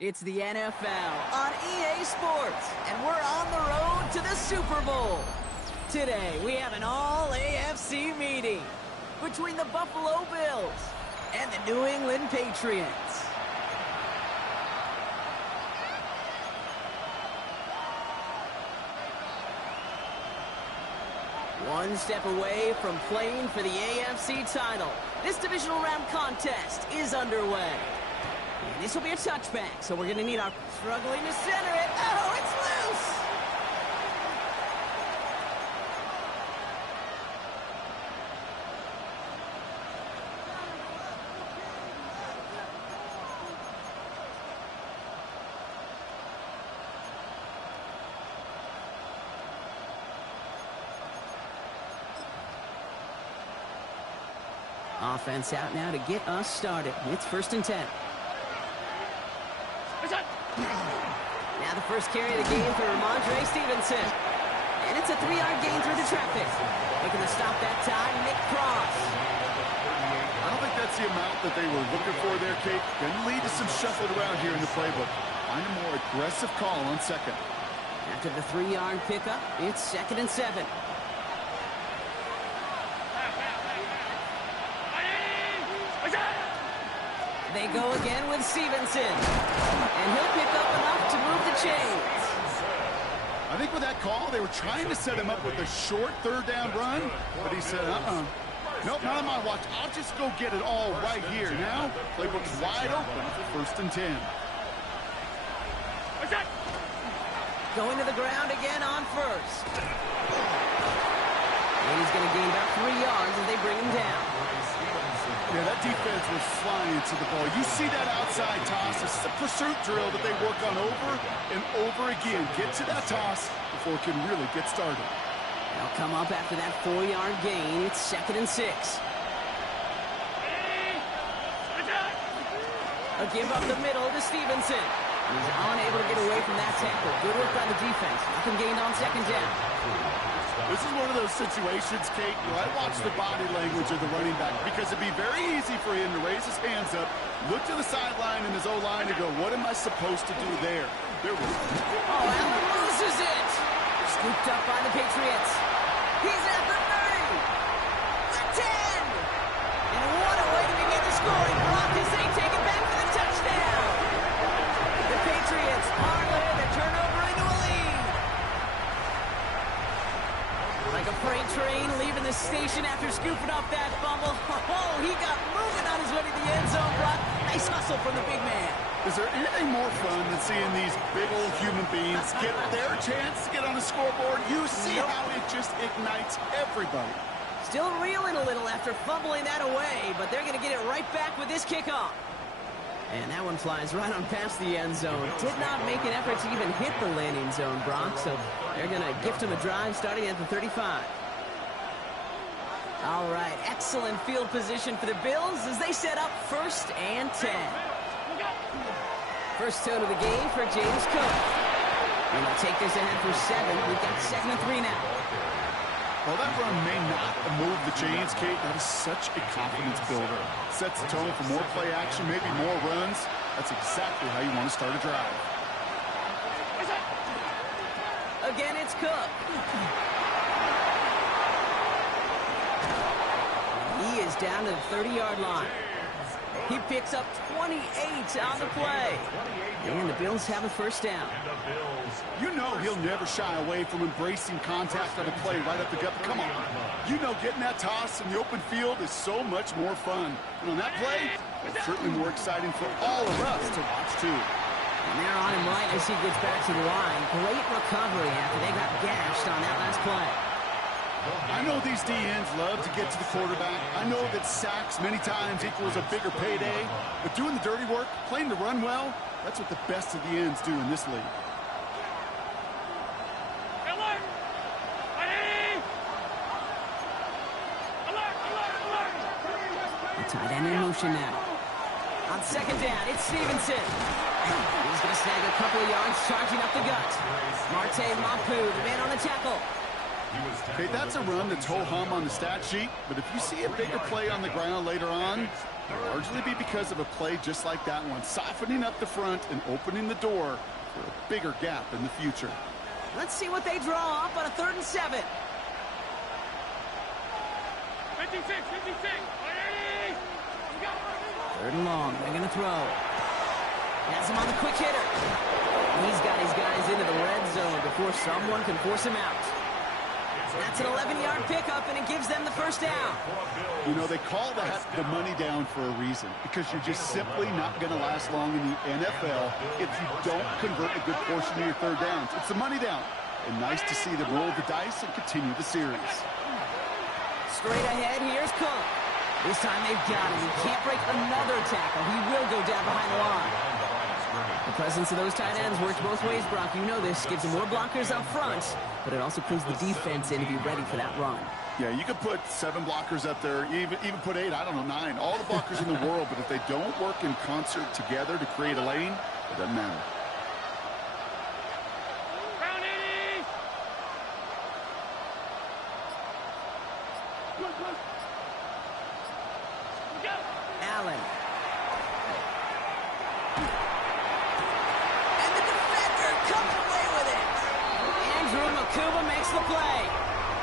It's the NFL on EA Sports, and we're on the road to the Super Bowl. Today, we have an all-AFC meeting between the Buffalo Bills and the New England Patriots. One step away from playing for the AFC title. This divisional round contest is underway. And this will be a touchback, so we're going to need our struggling to center it. Oh, it's loose! Offense out now to get us started. It's 1st and 10. Now the first carry of the game for Ramondre Stevenson. And it's a 3-yard gain through the traffic. Making the stop that time, Nick Cross. I don't think that's the amount that they were looking for there, Kate. Going to lead to some shuffling around here in the playbook. Find a more aggressive call on second. After the 3-yard pickup, it's 2nd and 7. They go again with Stevenson. And he'll pick up enough to move the chains. I think with that call, they were trying to set him up with a short 3rd down run. But he said, nope, not on my watch. I'll just go get it all right here. Now, playbook's wide open for 1st and 10. Going to the ground again on 1st. And he's going to gain about 3 yards as they bring him down. Yeah, that defense was flying to the ball. You see that outside toss. This is a pursuit drill that they work on over and over again. Get to that toss before it can really get started. They'll come up after that 4-yard gain. It's 2nd and 6. A give up the middle to Stevenson. He's unable to get away from that tackle. Good work by the defense. Nothing gained on 2nd down. This is one of those situations, Kate, where I watch the body language of the running back because it'd be very easy for him to raise his hands up, look to the sideline and his O-line and go, what am I supposed to do there? There was... Oh, Allen loses it! Scooped up by the Patriots. He's at the 30! The 10! And what a way to begin the scoring block as they take it back for the touchdown! The Patriots parlay the turnover into a lead. Like a freight train leaving the station after scooping up that fumble. Oh, he got moving on his way to the end zone, Brock. Nice hustle from the big man. Is there anything more fun than seeing these big old human beings get their chance to get on the scoreboard? You see how it just ignites everybody. Still reeling a little after fumbling that away, but they're going to get it right back with this kickoff. And that one flies right on past the end zone. Did not make an effort to even hit the landing zone, Brock, so they're going to gift him a drive starting at the 35. All right, excellent field position for the Bills as they set up 1st and 10. First tone of the game for James Cook. And they'll take this ahead for 7. We've got 2nd and 3 now. While that run may not move the chains, Kate, that is such a confidence builder. Sets the tone for more play action, maybe more runs. That's exactly how you want to start a drive. Again, it's Cook. He is down to the 30-yard line. He picks up 28 on the play. And the Bills have a 1st down. You know he'll never shy away from embracing contact on a play right up the gut. Come on. You know getting that toss in the open field is so much more fun. And on that play, it's certainly more exciting for all of us to watch, too. And they're on him right as he gets back to the line. Great recovery after they got gashed on that last play. I know these DNs love to get to the quarterback. I know that sacks many times equals a bigger payday. But doing the dirty work, playing to run well, that's what the best of the ends do in this league. The tight end in motion now. On 2nd down, it's Stevenson. He's going to snag a couple of yards, charging up the gut. Marte Mapu, the man on the tackle. Okay, that's a run that's ho-hum on the stat sheet, but if you see a bigger play on the ground later on, Largely be because of a play just like that one, softening up the front and opening the door for a bigger gap in the future. Let's see what they draw up on a 3rd and 7. 56. 3rd and long. They're going to throw. Has him on the quick hitter. He's got his guys into the red zone before someone can force him out. That's an 11-yard pickup, and it gives them the first down. You know, they call that the money down for a reason, because you're just simply not going to last long in the NFL if you don't convert a good portion of your 3rd downs. It's the money down. And nice to see them roll the dice and continue the series. Straight ahead, here's Cook. This time they've got him. He can't break another tackle. He will go down behind the line. The presence of those tight ends works both ways, Brock. You know this. Gives them more blockers up front, but it also pulls the defense in to be ready for that run. Yeah, you could put 7 blockers up there, even put 8, I don't know, 9. All the blockers in the world, but if they don't work in concert together to create a lane, it doesn't matter. Allen. And the defender comes away with it. Andrew Makuba makes the play.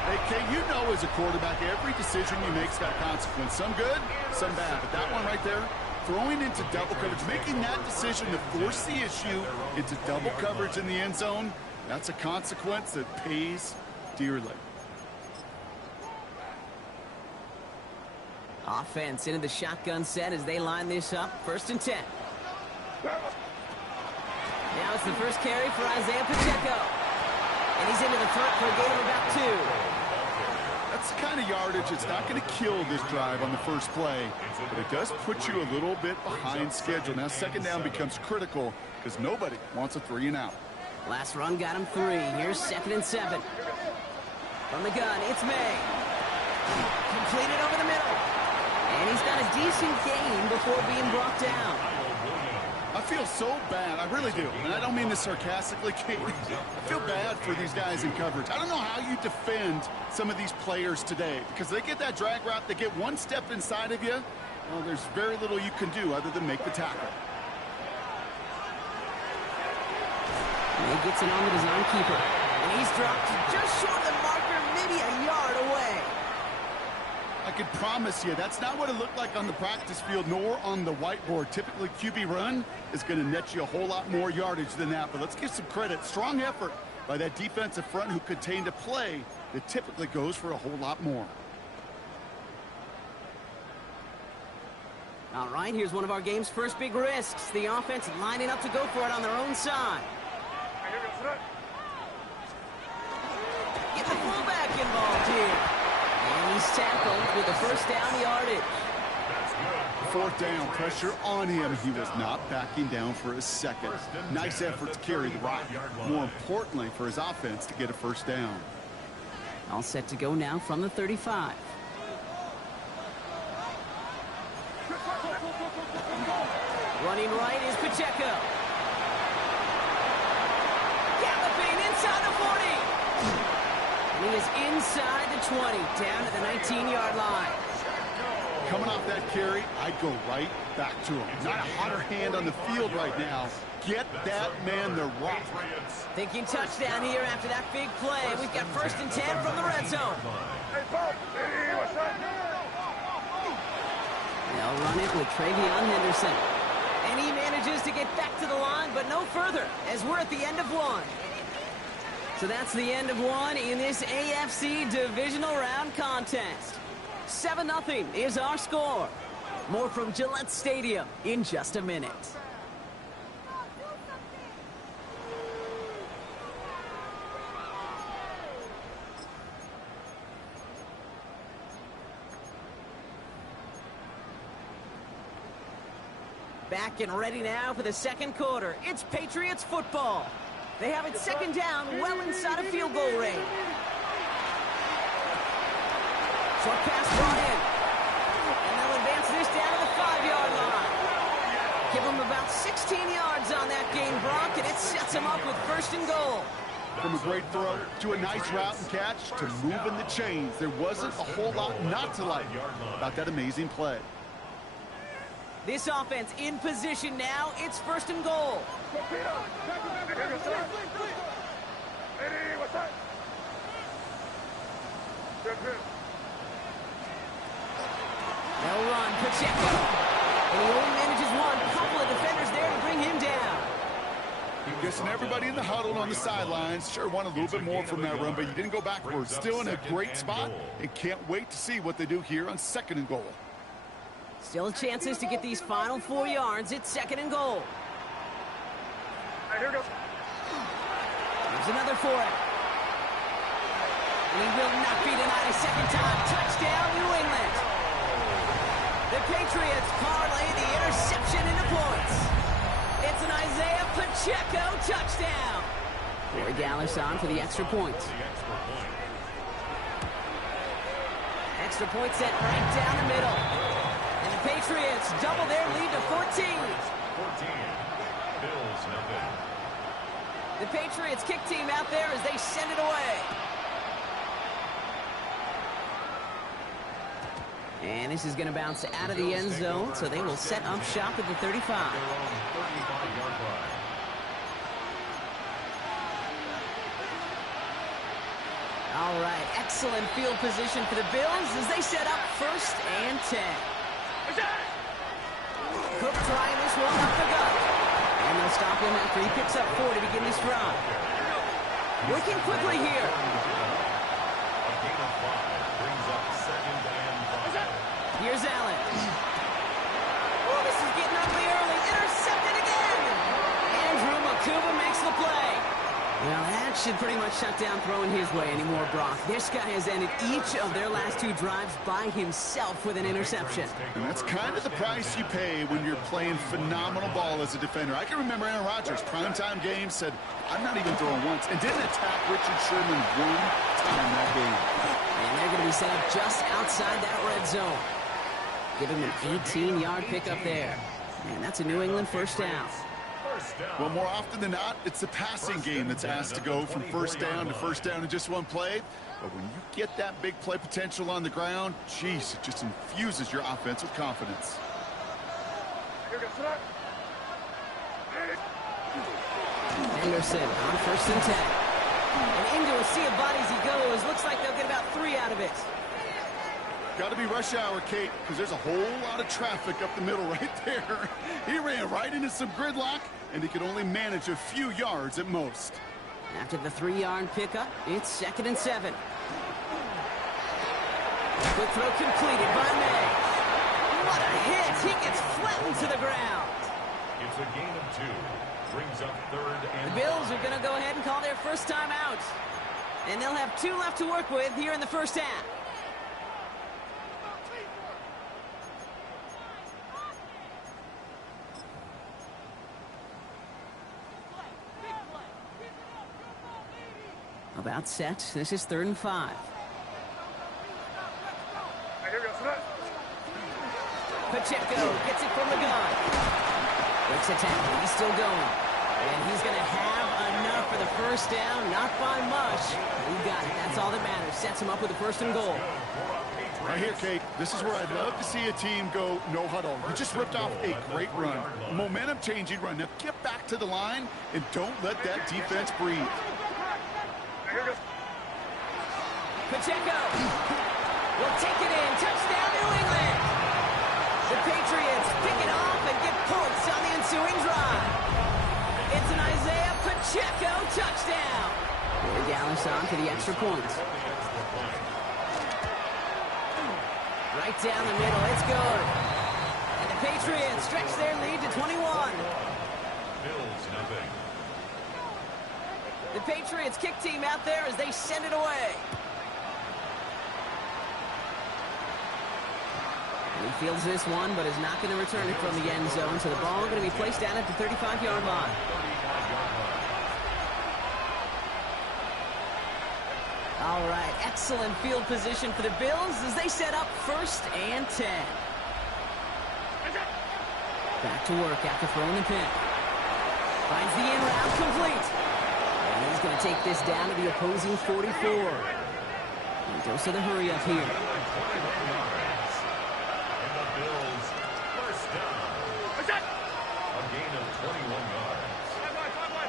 Hey, Kay, you know as a quarterback, every decision you make's got a consequence. Some good, some bad. But that one right there, throwing into double coverage, making that decision to force the issue into double coverage in the end zone, that's a consequence that pays dearly. Offense into the shotgun set as they line this up. 1st and 10. Now it's the first carry for Isaiah Pacheco. And he's into the front for a gain of about 2. That's the kind of yardage it's not going to kill this drive on the first play, but it does put you a little bit behind schedule. Now 2nd down becomes critical because nobody wants a 3 and out. Last run got him 3. Here's 2nd and 7. From the gun, it's May. Completed over the middle. And he's got a decent gain before being brought down. I feel so bad. I really do. And I don't mean this sarcastically, Kate. I feel bad for these guys in coverage. I don't know how you defend some of these players today, because they get that drag route, they get one step inside of you. Well, there's very little you can do other than make the tackle. And he gets it on the design keeper. And he's dropped just short of the marker, maybe a yard away. I can promise you that's not what it looked like on the practice field nor on the whiteboard. Typically, QB run is going to net you a whole lot more yardage than that. But let's give some credit. Strong effort by that defensive front who contained a play that typically goes for a whole lot more. All right, here's one of our game's first big risks. The offense lining up to go for it on their own side. Get the fullback involved here. And he's tackled with the first down yardage. 4th down, pressure on him. He was not backing down for a second. Nice effort to carry the rock. More importantly, for his offense to get a 1st down. All set to go now from the 35. Running right is Pacheco. Galloping inside the 40. And he is inside the 20, down at the 19-yard line. Coming off that carry, I'd go right back to him. Not a hotter hand on the field right now. Get that man the rock. Thinking touchdown here after that big play. We've got 1st and 10 from the red zone. They'll run it with Travion Henderson. And he manages to get back to the line, but no further, as we're at the end of 1. So that's the end of 1 in this AFC Divisional Round contest. 7-0 is our score. More from Gillette Stadium in just a minute. Back and ready now for the second quarter. It's Patriots football. They have it 2nd down, well inside of field goal range. Short pass brought in. And they'll advance this down to the 5-yard line. Give them about 16 yards on that gain, Brock, and it sets them up with 1st and goal. From a great throw to a nice route and catch to moving the chains. There wasn't a whole lot not to like about that amazing play. This offense in position now. It's first and goal. They'll run. Pacheco. And he only manages one. Couple of defenders there to bring him down. Guessing everybody in the huddle on the sidelines sure want a little bit more from that run, but you didn't go backwards. Still in a great spot, and can't wait to see what they do here on second and goal. Still chances to get these final 4 yards. It's second and goal. Here we go. There's another for it. He will not be denied a second time. Touchdown, New England. The Patriots parlay the interception into points. It's an Isaiah Pacheco touchdown. Corey Dallas on for the extra point. Extra point set right down the middle. And the Patriots double their lead to 14. Bills, nothing. The Patriots kick team out there as they send it away. And this is going to bounce out of the end zone, so they will set up shop at the 35. All right, excellent field position for the Bills as they set up first and 10. Cook trying this one up the gut. And they'll stop him after he picks up 4 to begin this drive. Working quickly here. Here's Allen. Oh, this is getting ugly early. Intercepted again. Andrew Makuba makes the play. Well, that should pretty much shut down throwing his way anymore, Brock. This guy has ended each of their last 2 drives by himself with an interception. And that's kind of the price you pay when you're playing phenomenal ball as a defender. I can remember Aaron Rodgers, primetime game, said, I'm not even throwing once, and didn't attack Richard Sherman one time that game. And they're going to be set up just outside that red zone. Give him an 18-yard pickup there. And that's a New England first down. Well, more often than not, it's the passing game that's asked to go from first down to first down in just one play. But when you get that big play potential on the ground, geez, it just infuses your offense with confidence. Anderson on first and 10. And into a sea of bodies he goes. Looks like they'll get about 3 out of it. Got to be rush hour, Kate, because there's a whole lot of traffic up the middle right there. He ran right into some gridlock, and he could only manage a few yards at most. After the 3-yard pickup, it's second and 7. Quick throw completed by May. What a hit! He gets flattened to the ground. It's a gain of 2. Brings up third and... The Bills are going to go ahead and call their first time out. And they'll have 2 left to work with here in the first half. About set. This is 3rd and 5. Pacheco gets it from the gun. Breaks a tackle. He's still going. And he's going to have enough for the first down. Not by much. He got it. That's all that matters. Sets him up with the first and goal. Right here, Kate, this is where I'd love to see a team go no huddle. You just ripped off a great run. Momentum-changing run. Now get back to the line and don't let that defense breathe. Pacheco will take it in. Touchdown, New England. The Patriots pick it off and get points on the ensuing drive. It's an Isaiah Pacheco touchdown. Corey Dallas on for the extra point. Right down the middle. It's good. And the Patriots stretch their lead to 21. Bills, nothing. The Patriots kick team out there as they send it away. And he fields this one, but is not going to return it from the end zone. So the ball going to be placed down at the 35-yard line. All right, excellent field position for the Bills as they set up first and 10. Back to work after throwing the pin. Finds the in route complete. And he's going to take this down to the opposing 44. And goes to the hurry up here. And the Bills, first down.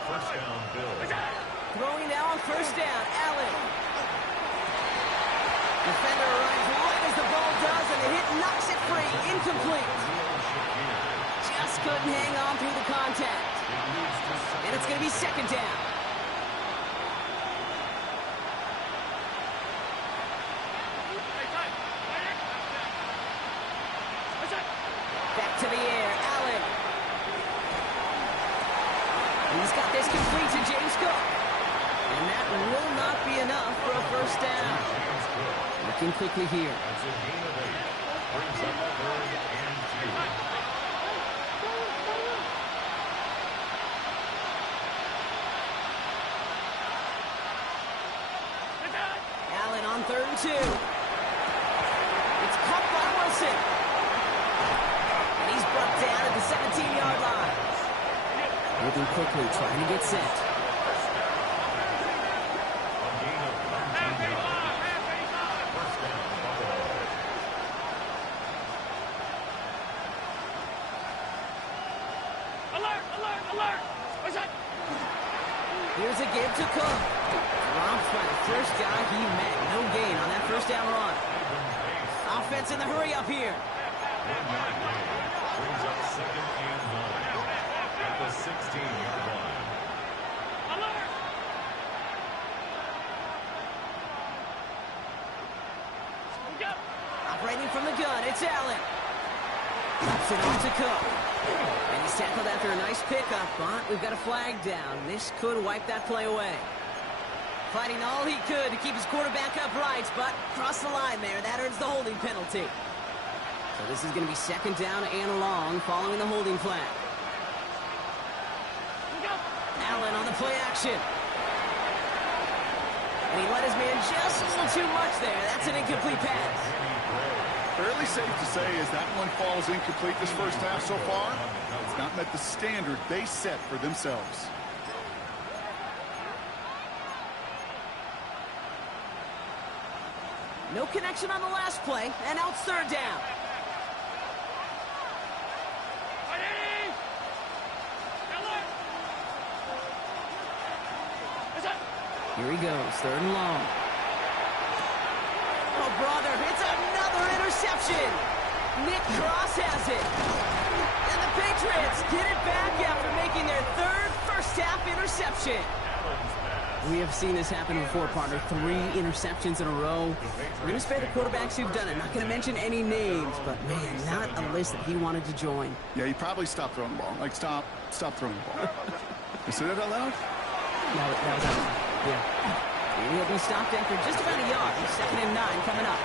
First down, Bills. Throwing now on first down, Allen. Defender arrives right as the ball does, and the hit knocks it free. Incomplete. Just couldn't hang on through the contact. And it's going to be second down. Back to the air, Allen. He's got this complete to James Cook. And that will not be enough for a first down. Looking quickly here. That's a gain of 8. Brings up 3rd and 2. Allen on 3rd and 2. It's caught by Wilson. And he's brought down at the 17-yard line. Moving quickly, trying to get set. Here's a give to Cook. Dropped by the first guy he met. No gain on that first down run. Offense in the hurry up here. Brings up 2nd and 9 at the 16-yard line. Operating from the gun, it's Allen. Drops it off to Cook. And he's tackled after a nice pickup, but we've got a flag down. This could wipe that play away. Fighting all he could to keep his quarterback upright, but crossed the line there. That earns the holding penalty. So this is going to be second down and long following the holding flag. Allen on the play action. And he let his man just a little too much there. That's an incomplete pass. Fairly safe to say as that one falls incomplete this first half so far, it's not met the standard they set for themselves. No connection on the last play, and now it's third down. Here he goes, 3rd and long. Oh, brother, it's another interception. Nick Cross has it. And the Patriots get it back after making their 3rd first-half interception. We have seen this happen before, partner. 3 interceptions in a row. We're going to spare the quarterbacks who've done it. Not going to mention any names, but, man, not a list that he wanted to join. Yeah, he probably stopped throwing the ball. Like, stop throwing the ball. You say that out loud? That was out. Yeah. He'll be stopped after just about a yard. 2nd and 9 coming up.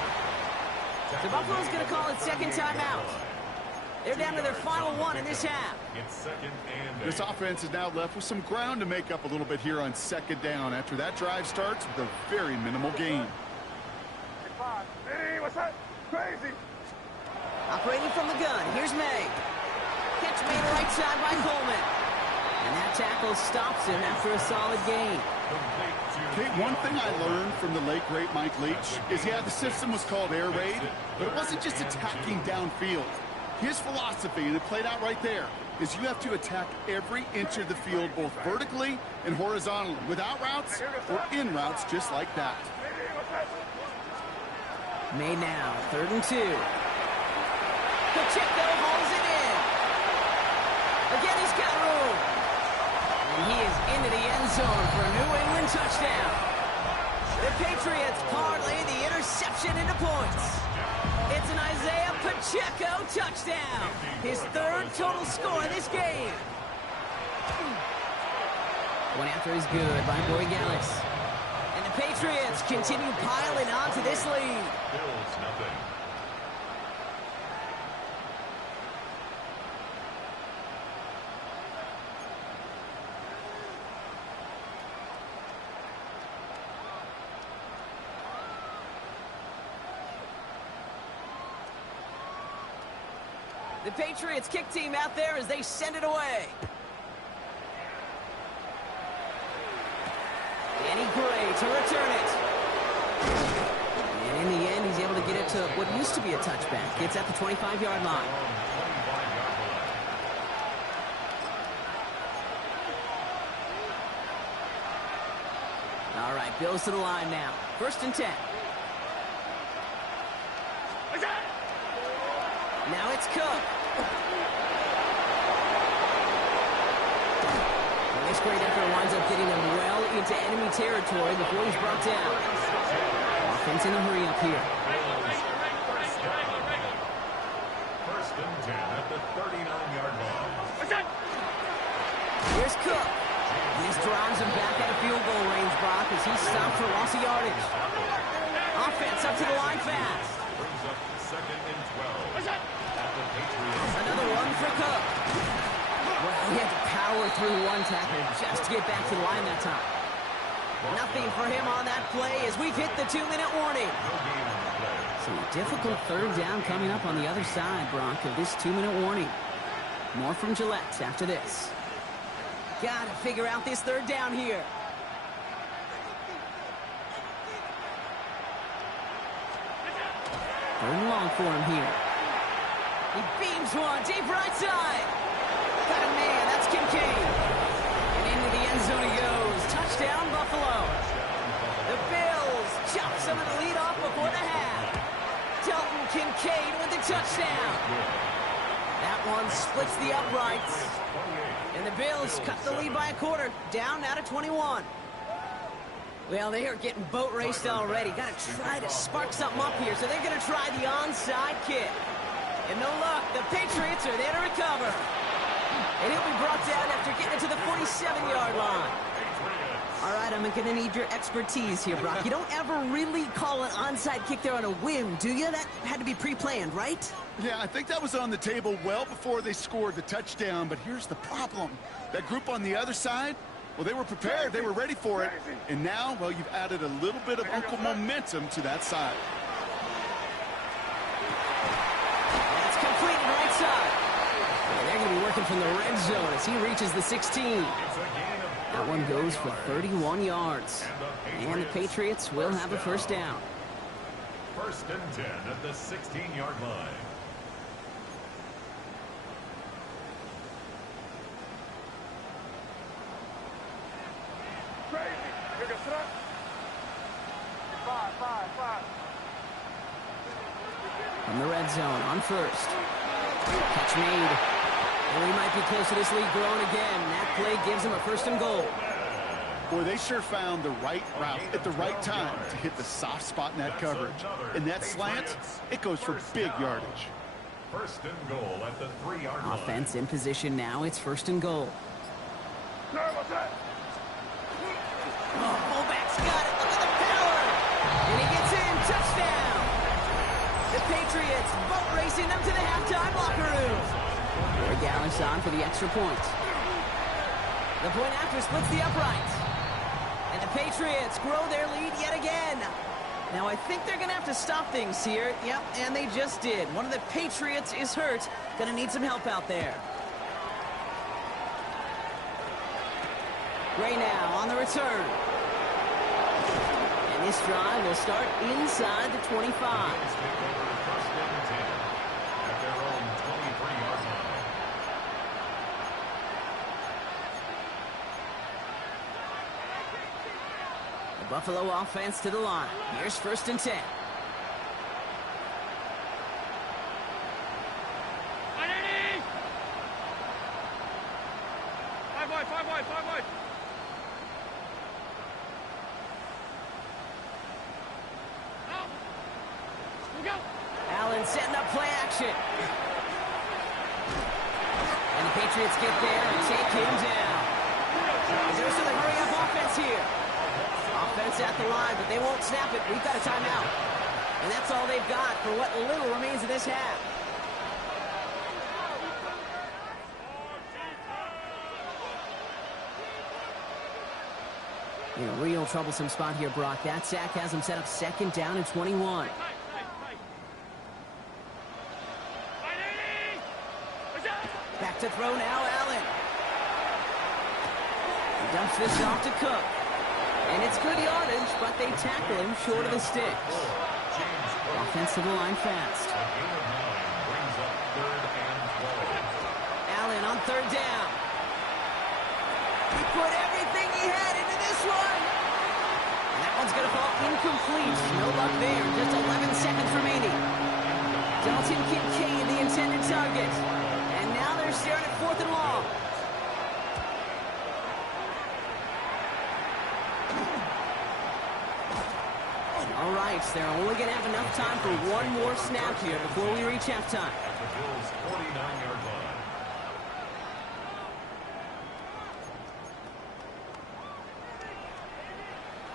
So Buffalo's going to call it second timeout. They're down to their final one in this half. It's 2nd and 8. This offense is now left with some ground to make up a little bit here on second down after that drive starts with a very minimal gain. Hey, what's that? Crazy. Operating from the gun, here's May. Catch made right side by Coleman. And that tackle stops him after a solid gain. Okay, one thing I learned from the late, great Mike Leach is, yeah, the system was called air raid, but it wasn't just attacking downfield. His philosophy, and it played out right there, is you have to attack every inch of the field, both vertically and horizontally, without routes or in routes just like that. May now, 3rd and 2. Pacheco hauls it in. Again, he's got room. And he is into the end zone for a New England touchdown. The Patriots parlay the interception into points. It's an Isaiah Pacheco touchdown. His 3rd total score in this game. One after is good by Boy Gallis. And the Patriots continue piling on to this lead. Bills nothing. The Patriots kick team out there as they send it away. Danny Gray to return it. And in the end, he's able to get it to what used to be a touchback. It's at the 25-yard line. All right, Bills to the line now. 1st and 10. Now it's Cook. And this great effort winds up getting him well into enemy territory before he's brought down. Offense in a hurry up here. 1st and 10 at the 39-yard line. Here's Cook. This drives him back at a field goal range, Brock, as he's stopped for loss of yardage. Offense up to the line fast. Brings up 2nd and 12 at the Patriots. Another one for Cook. Well, he had to power through one tackle just to get back to the line that time. Nothing for him on that play as we've hit the 2-minute warning. So a difficult 3rd down coming up on the other side, Brock, of this 2-minute warning. More from Gillette after this. Got to figure out this 3rd down here. 3rd and long for him here. He beams one deep right side. Got a man, that's Kincaid. And into the end zone he goes. Touchdown, Buffalo. The Bills chop some of the lead off before the half. Dalton Kincaid with the touchdown. That one splits the uprights. And the Bills cut the lead by a quarter, down now to 21. Well, they are getting boat raced already. Got to try to spark something up here, so they're going to try the onside kick. And no luck, the Patriots are there to recover. And he'll be brought down after getting it to the 47-yard line. All right, I'm going to need your expertise here, Brock. You don't ever really call an onside kick there on a whim, do you? That had to be pre-planned, right? Yeah, I think that was on the table well before they scored the touchdown, but here's the problem. That group on the other side, well, they were prepared. They were ready for it. And now, well, you've added a little bit of Uncle momentum to that side. That's completed right side. And they're going to be working from the red zone as he reaches the 16. That one goes for 31 yards. And the Patriots will have a 1st down. 1st and 10 at the 16-yard line. From the red zone on 1st. Catch made. And we might be close to this lead growing again. That play gives him a 1st and goal. Boy, they sure found the right route at the right time to hit the soft spot in that coverage. And that slant, it goes for big yardage. 1st and goal at the 3-yard line. Offense in position now. It's 1st and goal. Oh, fullback's got it. Look at the power. And he gets in. Touchdown. The Patriots boat racing them to the halftime locker room. Corey Gallis on for the extra point. The point after splits the uprights. And the Patriots grow their lead yet again. Now, I think they're going to have to stop things here. Yep, and they just did. One of the Patriots is hurt. Going to need some help out there. Gray now on the return. And this drive will start inside the 25. The Buffalo offense to the line. Here's 1st and 10. Five wide. Allen setting up play action. And the Patriots get there and take him down. There's the hurry-up offense here. Offense at the line, but they won't snap it. We've got a timeout. And that's all they've got for what little remains of this half. In a real troublesome spot here, Brock. That sack has him set up 2nd down and 21. Back to throw now, Allen. He dumps this off to Cook. And it's good yardage, but they tackle him short of the sticks. Offense to the line fast. Allen on 3rd down. He put everything he had into this one. ball incomplete. No luck there. Just 11 seconds remaining. Dalton Kincaid, the intended target. And now they're staring at 4th and long. All right, they're only going to have enough time for one more snap here before we reach halftime. At the Bills' 49-yard line.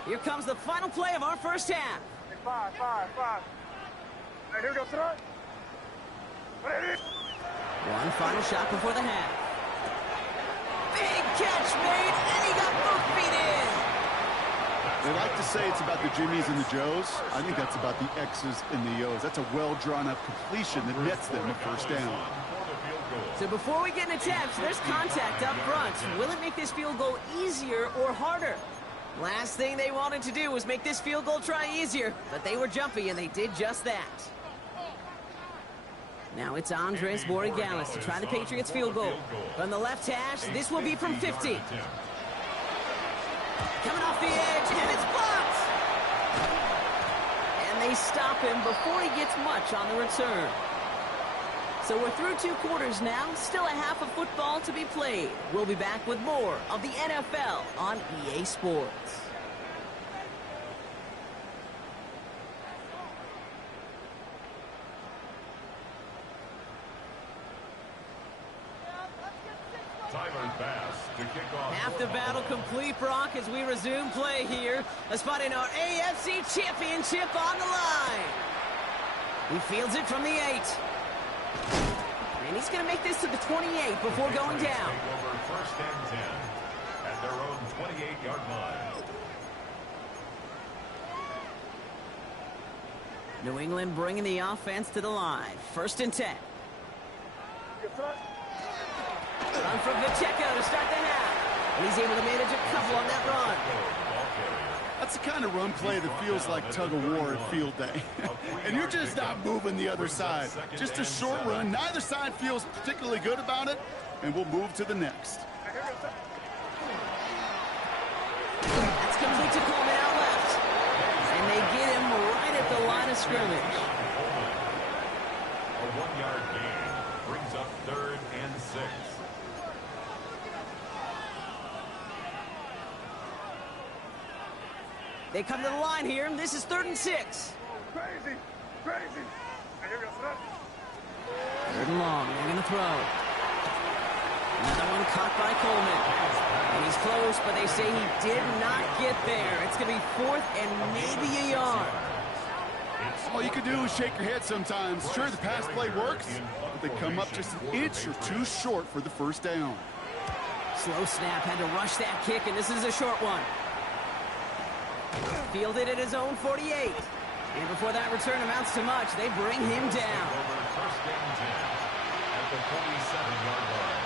Here comes the final play of our first half. 5. Hey, here we go, throw it. One final shot before the half. Big catch made, and he got both feet in. They like to say it's about the Jimmies and the Joes. I think that's about the X's and the O's. That's a well-drawn-up completion that nets them a first down. So before we get into tips, there's contact up front. Will it make this field goal easier or harder? Last thing they wanted to do was make this field goal try easier, but they were jumpy, and they did just that. Now it's Andres Borregales to try the Patriots field goal. From the left hash, this will be from 50. Coming off the edge, and it's blocked! And they stop him before he gets much on the return. So we're through 2 quarters now, still a half of football to be played. We'll be back with more of the NFL on EA Sports. Half the battle complete, Brock, as we resume play here. A spot in our AFC Championship on the line. He fields it from the 8. And he's going to make this to the 28 before going down. Over 1st and 10 at their own 28-yard line. New England bringing the offense to the line. 1st and 10. Run from Pacheco to start the half. And he's able to manage a couple on that run. That's the kind of run play that feels like tug-of-war at field day. And you're just not moving the other side. Just a short run. Neither side feels particularly good about it. And we'll move to the next. That's complete to Coleman out left. And they get him right at the line of scrimmage. A 1-yard gain brings up 3rd and 6. They come to the line here, and this is 3rd and 6. Crazy. And here we go, throw it. 3rd and long, they're going to throw. Another one caught by Coleman. And he's close, but they say he did not get there. It's going to be 4th and maybe a yard. All you can do is shake your head sometimes. Sure, the pass play works, but they come up just an inch or 2 short for the first down. Slow snap, had to rush that kick, and this is a short one. Fielded at his own 48. And before that return amounts to much, they bring him down. Over 1st and 10 at the 47-yard line.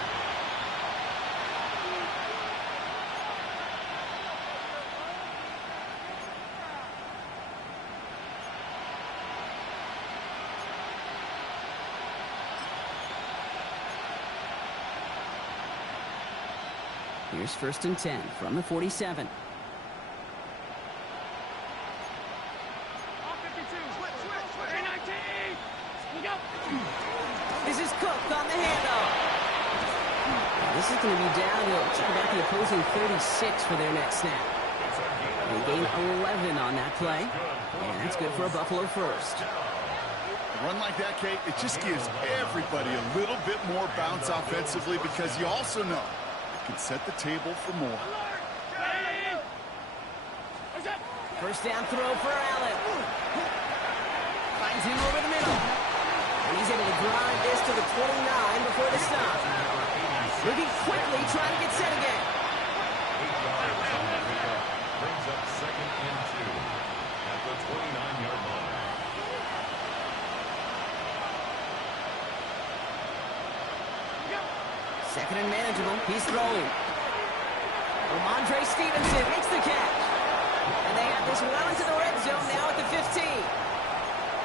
Here's 1st and 10 from the 47. This is Cook on the handoff. This is going to be down to about the opposing 36 for their next snap. They gain 11 on that play, and that's good for a Buffalo first. A run like that, Kate, it just gives everybody a little bit more bounce offensively because you also know it can set the table for more. First down throw for Allen. Finds him over the middle. And he's able to drive this to the 29 before the stop. Moving quickly, trying to get set again. 8 yards on the pickup. Brings up 2nd and 2 at the 29-yard line. Second and manageable. He's throwing. Ramondre Stevenson makes the catch. And they have this well into the red zone now at the 15.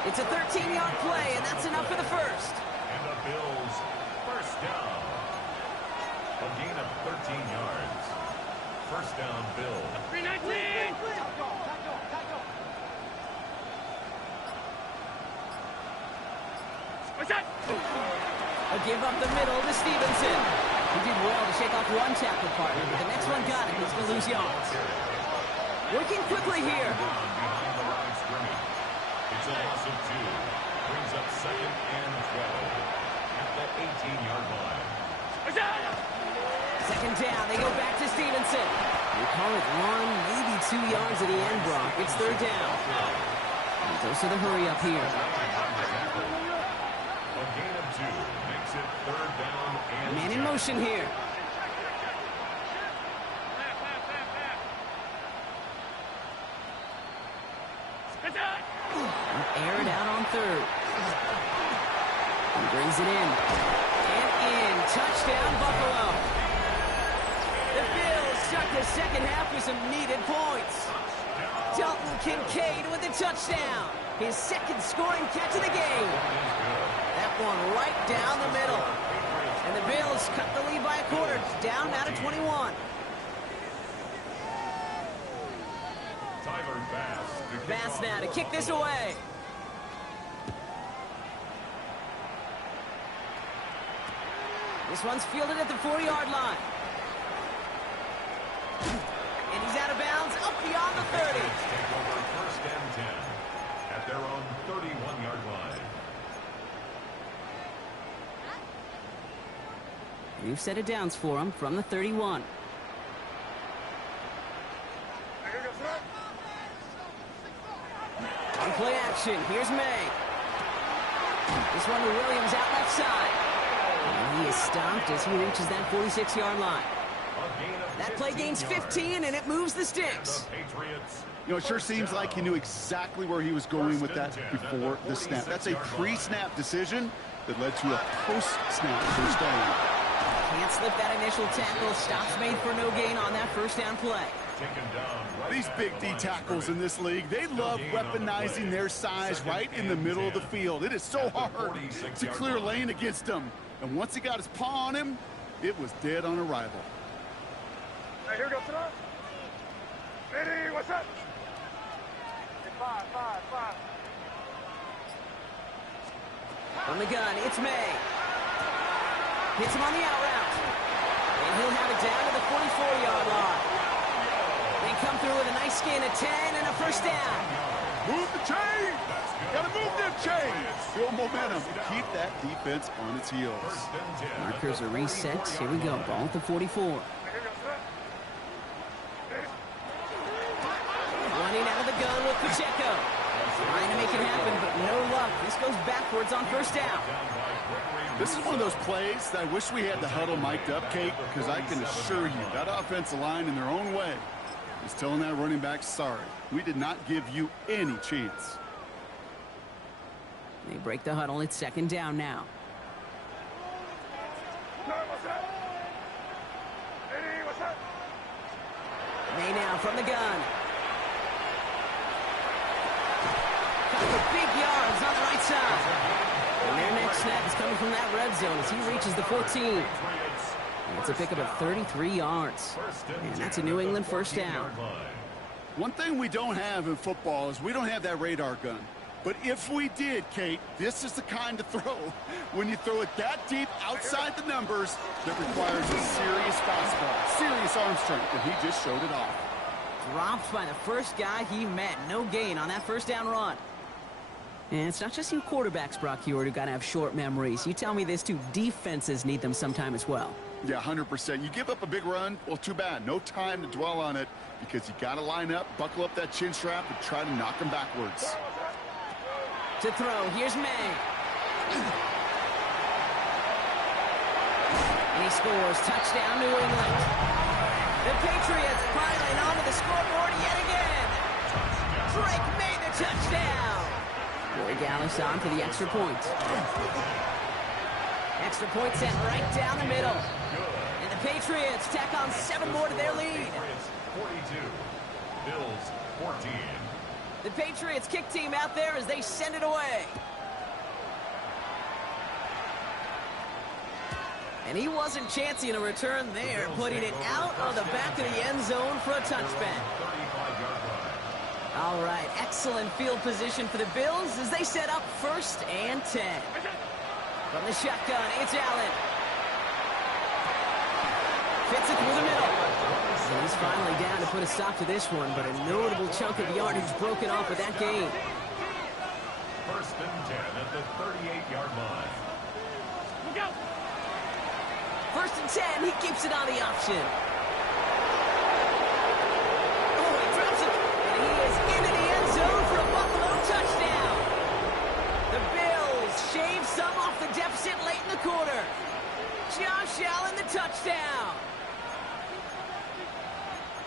It's a 13-yard play, and that's enough for the first. And the Bills first down. A gain of 13 yards. First down, Bills. 319. A give up the middle to Stevenson. He did well to shake off one tackle partner, but the next one got him. He's going to lose yards. Working quickly here. Behind the line of scrimmage. It's a loss of 2. Brings up 2nd and 12 at the 18-yard line. Second down. They go back to Stevenson. They call it 1, maybe 2 yards at the end, Brock. It's 3rd down. And goes to the hurry up here. A gain of 2 makes it 3rd down and Man in motion here. Air it out on 3rd. He brings it in. And in. Touchdown, Buffalo. The Bills start the second half with some needed points. Dalton Kincaid with a touchdown. His 2nd scoring catch of the game. That one right down the middle. And the Bills cut the lead by a quarter. Down now to 21. Tyler Bass now to kick this away. This one's fielded at the 4-yard line. And he's out of bounds up beyond the 30. Take over 1st and 10 at their own 31-yard line. We've set it downs for him from the 31. On play action, here's May. This one to Williams out left side. And he is stopped as he reaches that 46-yard line. That play gains 15, and it moves the sticks. You know, it sure seems like he knew exactly where he was going with that before the snap. That's a pre-snap decision that led to a post-snap first down. Can't slip that initial tackle. Stops made for no gain on that first down play. These big D tackles in this league, they love weaponizing their size right in the middle of the field. It is so hard to clear lane against them. And once he got his paw on him, it was dead on arrival. Hey, here we go, Tonight. Ready, what's up? Five. From the gun, it's May. Hits him on the out route. And he'll have it down to the 44-yard line. They come through with a nice gain of 10 and a first down. Move the chain! Gotta move them chains! Build momentum and keep that defense on its heels. Markers are reset. Here we go. Ball at the 44. Running out of the gun with Pacheco. Trying to make it happen, but no luck. This goes backwards on first down. This is one of those plays that I wish we had the huddle mic'd up, Kate, because I can assure you that offensive line in their own way is telling that running back, sorry, we did not give you any chance. They break the huddle. It's second down now. May now from the gun. Got the big yards on the right side. And their next snap is coming from that red zone as he reaches the 14. And it's a pickup of 33 yards. And that's a New England first down. One thing we don't have in football is we don't have that radar gun. But if we did, Kate, this is the kind of throw. When you throw it that deep outside the numbers, that requires a serious fastball, serious arm strength, and he just showed it off. Dropped by the first guy he met. No gain on that first down run. And it's not just you quarterbacks, Brock Hewitt, who got to have short memories. You tell me this too, defenses need them sometime as well. Yeah, 100%. You give up a big run, well, too bad. No time to dwell on it because you got to line up, buckle up that chin strap, and try to knock him backwards. To throw, here's May. And he scores. Touchdown, New England. The Patriots piling onto the scoreboard yet again. Drake made the touchdown. Corey Gallis on for the extra point. Extra point sent right down the middle. And the Patriots tack on 7 more to their lead. 42, Bills 14. The Patriots kick team out there as they send it away. And he wasn't chancing a return there, putting it out of the back of the end zone for a touchback. All right, excellent field position for the Bills as they set up 1st and 10. From the shotgun, it's Allen. Fits it through the middle. And he's finally down to put a stop to this one, but a notable chunk of yardage broken off with that gain. First and 10 at the 38-yard line. Look out! First and 10, he keeps it on the option. Oh, he drops it, and he is into the end zone for a Buffalo touchdown. The Bills shave some off the deficit late in the quarter. Josh Allen, the touchdown.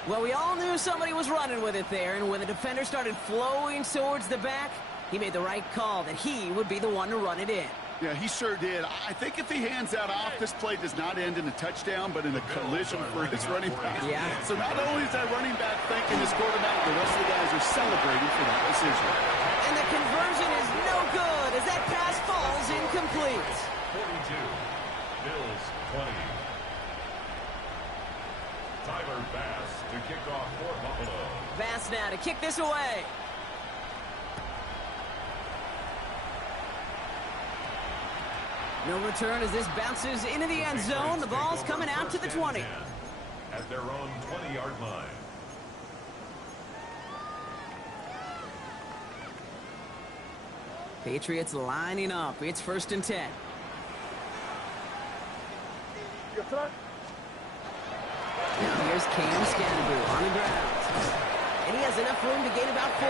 Well, we all knew somebody was running with it there, and when the defender started flowing towards the back, he made the right call that he would be the one to run it in. Yeah, he sure did. I think if he hands that off, this play does not end in a touchdown, but in a collision for his running back. Yeah. So not only is that running back thanking his quarterback, the rest of the guys are celebrating for that decision. And the conversion is no good as that pass falls incomplete. 42. Bills 20. Tyler Bass to kick off for Buffalo. Bass now to kick this away. No return as this bounces into the end zone. The ball's coming out to the 20. At their own 20-yard line. Patriots lining up. It's first and 10. Now here's Cam Scannaboo on the ground. And he has enough room to gain about 4.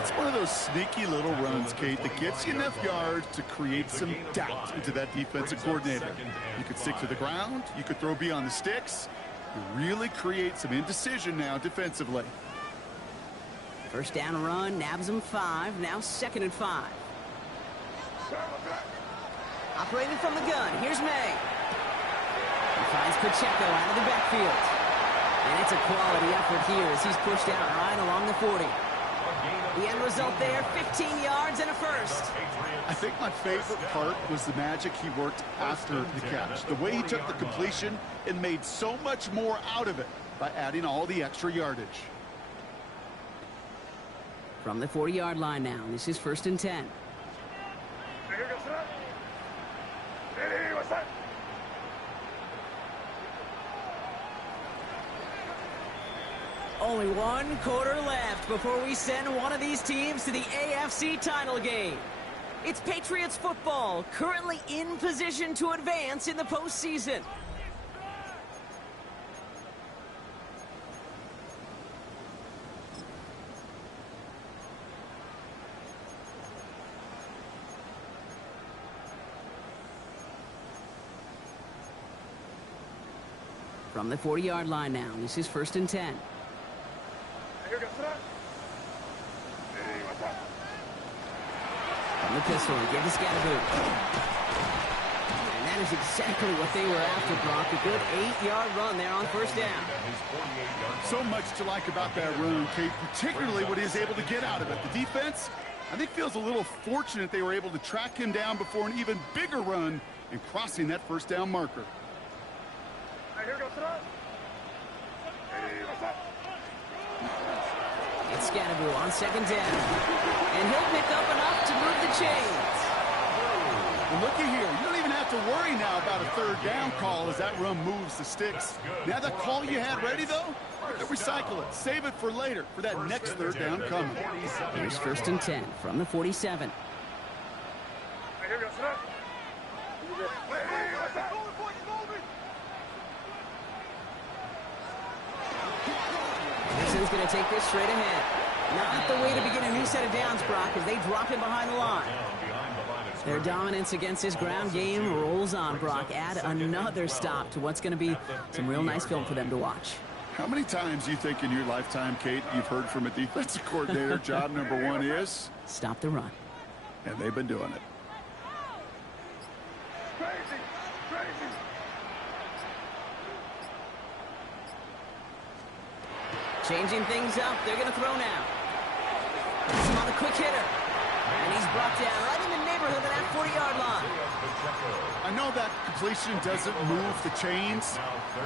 It's one of those sneaky little runs, Kate, that gets you enough yards to create some doubt into that defensive coordinator. You could stick to the ground. You could throw beyond the sticks. You really create some indecision now defensively. First down run, nabs him 5. Now second and 5. Operating from the gun, here's May. He finds Pacheco out of the backfield. And it's a quality effort here as he's pushed out right along the 40. The end result there, 15 yards and a first. I think my favorite part was the magic he worked after the catch. The way he took the completion and made so much more out of it by adding all the extra yardage. From the 40-yard line now, this is first and 10. Only one quarter left before we send one of these teams to the AFC title game. It's Patriots football, currently in position to advance in the postseason. From the 40-yard line now, this is first and 10. From the pistol, give to Scannaboo. And that is exactly what they were after, Brock. A good 8-yard run there on first down. So much to like about that run, Kate, particularly what he is able to get out of it. The defense, I think, feels a little fortunate they were able to track him down before an even bigger run and crossing that first down marker. It's Scannaboo on second down. And he'll pick up enough to move the chains. Well, looky here. You don't even have to worry now about a third down call as that run moves the sticks. Now that call you had ready, though, recycle it. Save it for later for that next third down coming. Here's first and 10 from the 47. Anderson's going to take this straight ahead. Not the way to begin a new set of downs, Brock, as they drop him behind the line. Their dominance against his ground game rolls on, Brock. Add another stop to what's going to be some real nice film for them to watch. How many times do you think in your lifetime, Kate, you've heard from a defensive coordinator, job number 1 is? Stop the run. And they've been doing it. Changing things up. They're going to throw now. This is on the quick hitter. And he's brought down right in the neighborhood of that 40-yard line. I know that completion doesn't move the chains.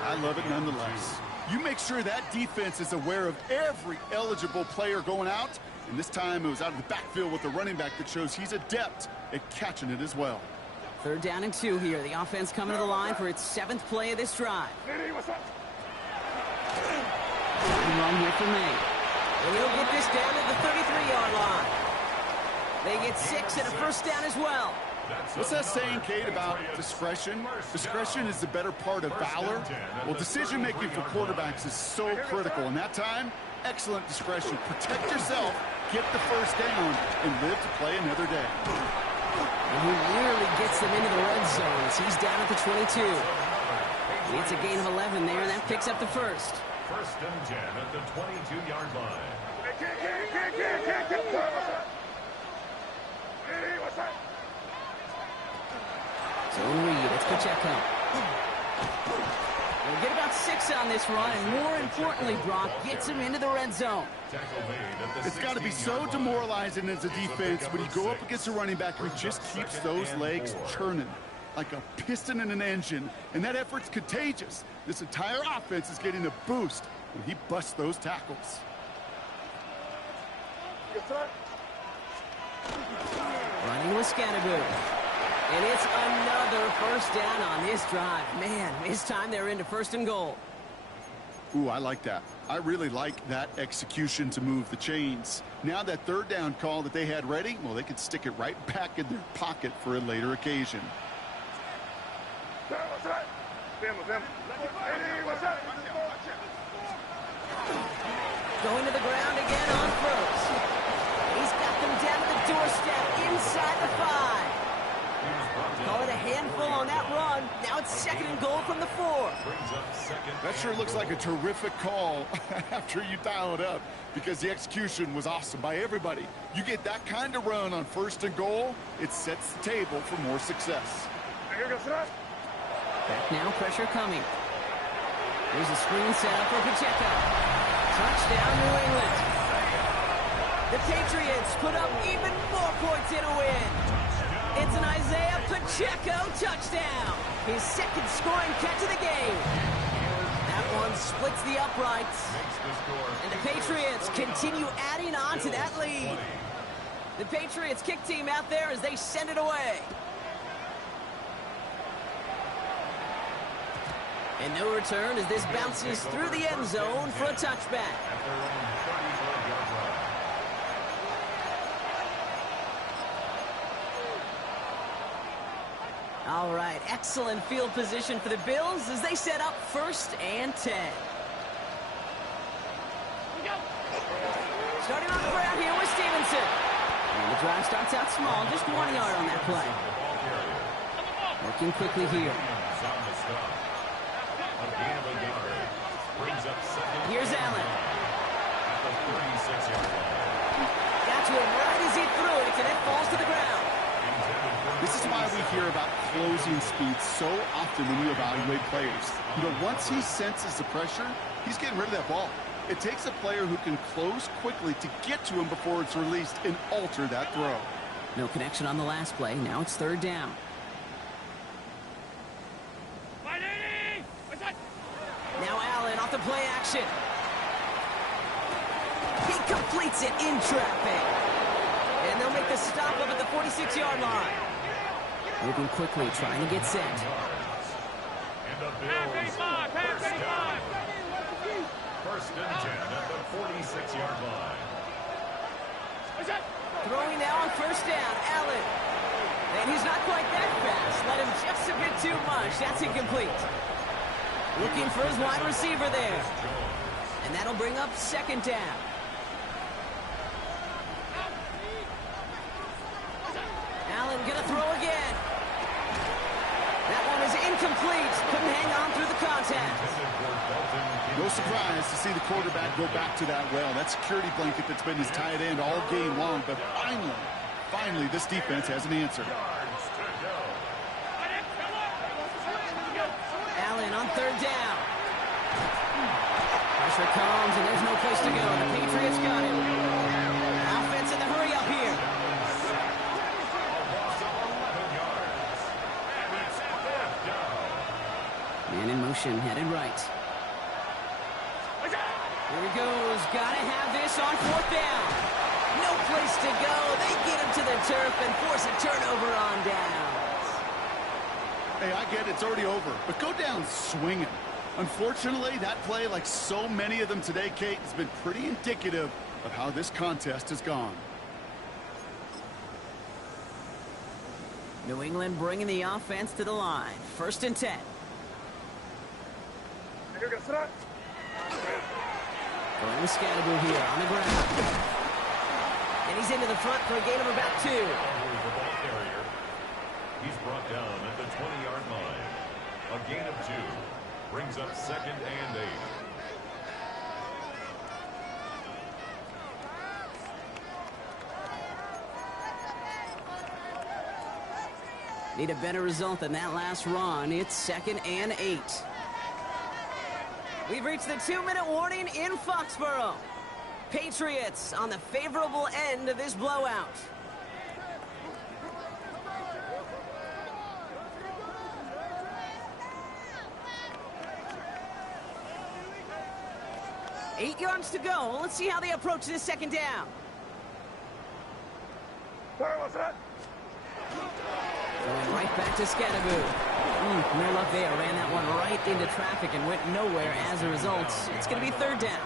I love it nonetheless. You make sure that defense is aware of every eligible player going out, And this time it was out of the backfield with the running back that shows he's adept at catching it as well. 3rd down and 2 here. The offense coming to the line for its 7th play of this drive. Run here for May. And he'll get this down to the 33-yard line. They get 6 and a 1st down as well. What's that saying, Kate, about discretion? Discretion is the better part of valor. Well, decision-making for quarterbacks is so critical. And that time, excellent discretion. Protect yourself, get the 1st down, and live to play another day. And he nearly gets them into the red zone as he's down at the 22. It's a gain of 11 there, and that picks up the 1st. 1st and 10 at the 22-yard line. Zone read, it's Pacheco. We'll get about 6 on this run, and more importantly, Brock gets him into the red zone. It's got to be so demoralizing as a defense when you go up against a running back who just keeps those legs churning like a piston in an engine, and that effort's contagious. This entire offense is getting a boost when he busts those tackles. Running with Scatterboo. And it's another 1st down on this drive. Man, this time they're into 1st and goal. Ooh, I like that. I really like that execution to move the chains. Now that 3rd down call that they had ready, well, they could stick it right back in their pocket for a later occasion. Going to the ground again on 1st. He's got them down to the doorstep inside the 5. Call it a handful on that run. Now it's 2nd and goal from the 4. That sure looks like a terrific call after you dial it up, because the execution was awesome by everybody. You get that kind of run on 1st and goal, it sets the table for more success. Back now, pressure coming. Here's a screen set up for Pacheco. Touchdown, New England. The Patriots put up even more points in a win. It's an Isaiah Pacheco touchdown. His 2nd scoring catch of the game. That one splits the uprights. And the Patriots continue adding on to that lead. The Patriots kick team out there as they send it away. And no return as this bounces through the end zone for a touchback. All right, excellent field position for the Bills as they set up 1st and 10. Starting on the ground here with Stevenson. And the drive starts out small, just 1 yard on that play. Working quickly here. Here's Allen. Got to him right as he threw it, and it falls to the ground. This is why we hear about closing speed so often when you evaluate players. You know, once he senses the pressure, he's getting rid of that ball. It takes a player who can close quickly to get to him before it's released and alter that throw. No connection on the last play. Now it's 3rd down. Now Allen off the play action. He completes it in traffic. And they'll make the stop up at the 46-yard line. Moving quickly, trying to get set. And the Bills, 1st and 10 at the 46-yard line. Throwing now on 1st down, Allen. And he's not quite that fast. Let him just a bit too much. That's incomplete. Looking for his wide receiver there. And that'll bring up 2nd down. Allen gonna throw again. That one is incomplete. Couldn't hang on through the contact. No surprise to see the quarterback go back to that well. That security blanket that's been his tight end all game long. But finally, this defense has an answer. Allen on 3rd down. Pressure comes, and there's no place to go. The Patriots got him. Offense in the hurry up here. Man in motion, headed right. Here he goes. Gotta have this on 4th down. No place to go. They get him to the turf and force a turnover on downs. Hey, I get it's already over, but go down swinging. Unfortunately, that play, like so many of them today, Kate, has been pretty indicative of how this contest has gone. New England bringing the offense to the line. 1st and 10. Here goes that. Going with Scatterbull here on the ground. And he's into the front for a gain of about 2. The ball carrier. He's brought down at the 20-yard line. A gain of 2. Brings up 2nd and 8. Need a better result than that last run. It's 2nd and 8. We've reached the 2-minute warning in Foxborough. Patriots on the favorable end of this blowout. Eight yards to go. Let's see how they approach this 2nd down. What's that? Going right back to Scatterbull. No luck there. Ran that one right into traffic and went nowhere as a result. It's going to be 3rd down.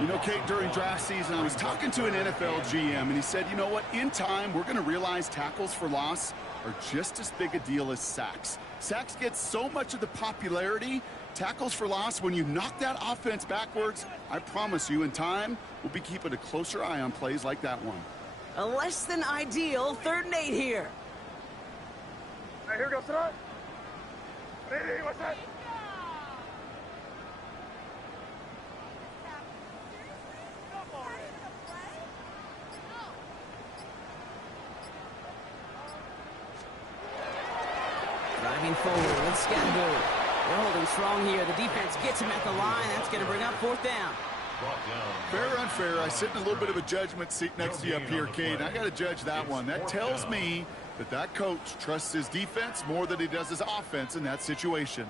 You know, Kate, during draft season, I was talking to an NFL GM, and he said, you know what, in time, we're going to realize tackles for loss are just as big a deal as sacks. Sacks get so much of the popularity. Tackles for loss, when you knock that offense backwards, I promise you, in time, we'll be keeping a closer eye on plays like that one. A less than ideal 3rd and 8 here. Here goes that. What's that? Driving forward with Scatterbull. They're holding strong here. The defense gets him at the line. That's going to bring up 4th down. Fair or unfair, I sit in a little bit of a judgment seat next to you up here, Kate. I got to judge that one. That tells me that coach trusts his defense more than he does his offense in that situation.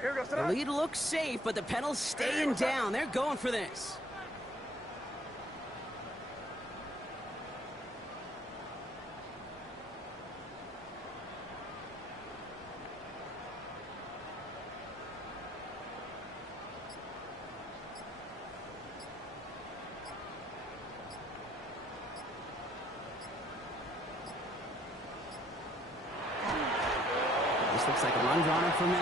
Here goes The that. lead looks safe, but the Penals staying down. They're going for this. This looks like a run runner for me.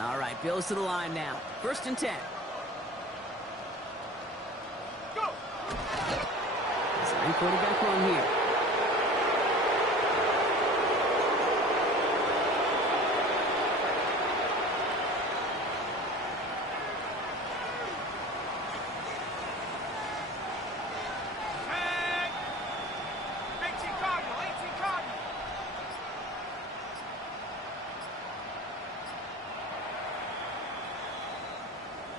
All right, Bills to the line now. 1st and 10. Design quarterback run here.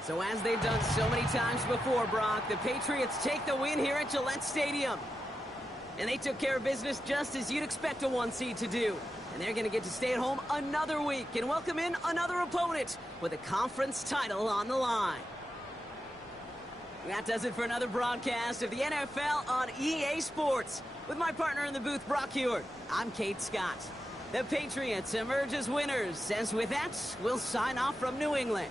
So as they've done so many times before, Brock, the Patriots take the win here at Gillette Stadium. And they took care of business just as you'd expect a 1 seed to do. And they're going to get to stay at home another week and welcome in another opponent with a conference title on the line. That does it for another broadcast of the NFL on EA Sports. With my partner in the booth, Brock Heward, I'm Kate Scott. The Patriots emerge as winners, as with that, we'll sign off from New England.